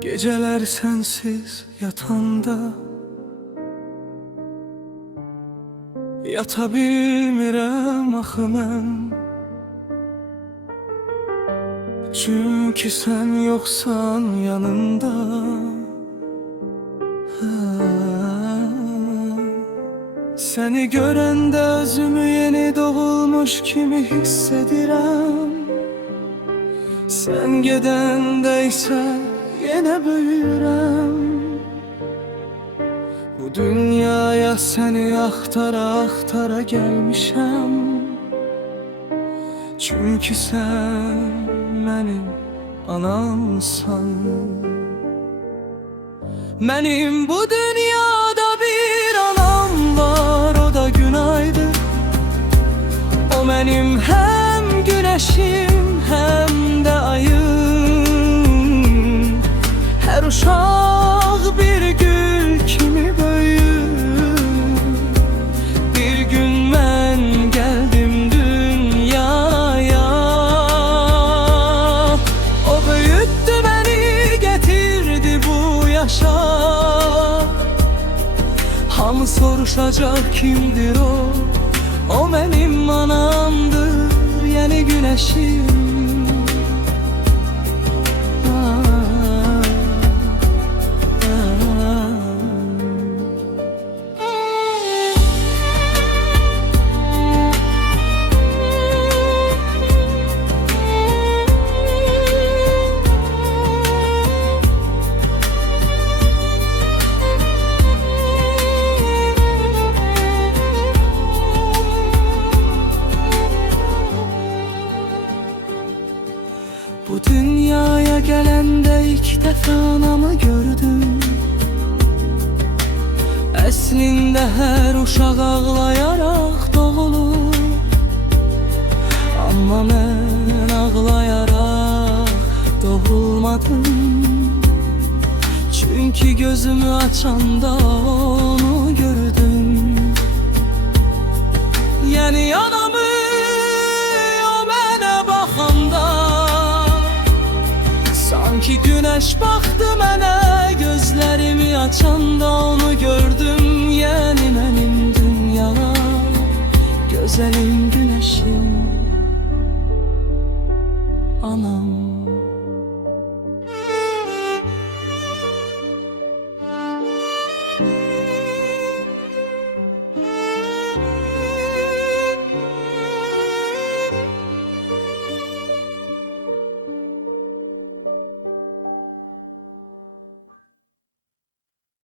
Geceler sensiz yatanda yata bilmirəm axı mən. Çünki sən yoxsan yanında. Səni görəndə özümü yeni doğulmuş kimi hiss edirəm. Sən gedəndə isə yenə böyürəm. Bu dünyaya səni axtara axtara gəlmişəm. Çünki sən mənim anamsan. Mənim bu dünyada bir anam var, o da Günaydın. O mənim həm güneşim, həm də ayım. Hər uşaq bir gül kimi böyür. Bir gün mən gəldim dünyaya. O böyüttü məni, getirdi bu yaşa. Hamı soruşacaq kimdir o? O mənim anamdır, yeni güneşim. Bu dünyaya gələndə ilk dəfə anamı gördüm. Əslində hər uşaq ağlayaraq doğulur. Amma mən ağlayaraq doğulmadım. Çünki gözümü açanda onu gördüm. Yəni anamı o mənə baxanda sanki güneş baktı mənə, gözlərimi açanda onu gördüm. Yəni mənim dünya, gözəlim güneşim, anam.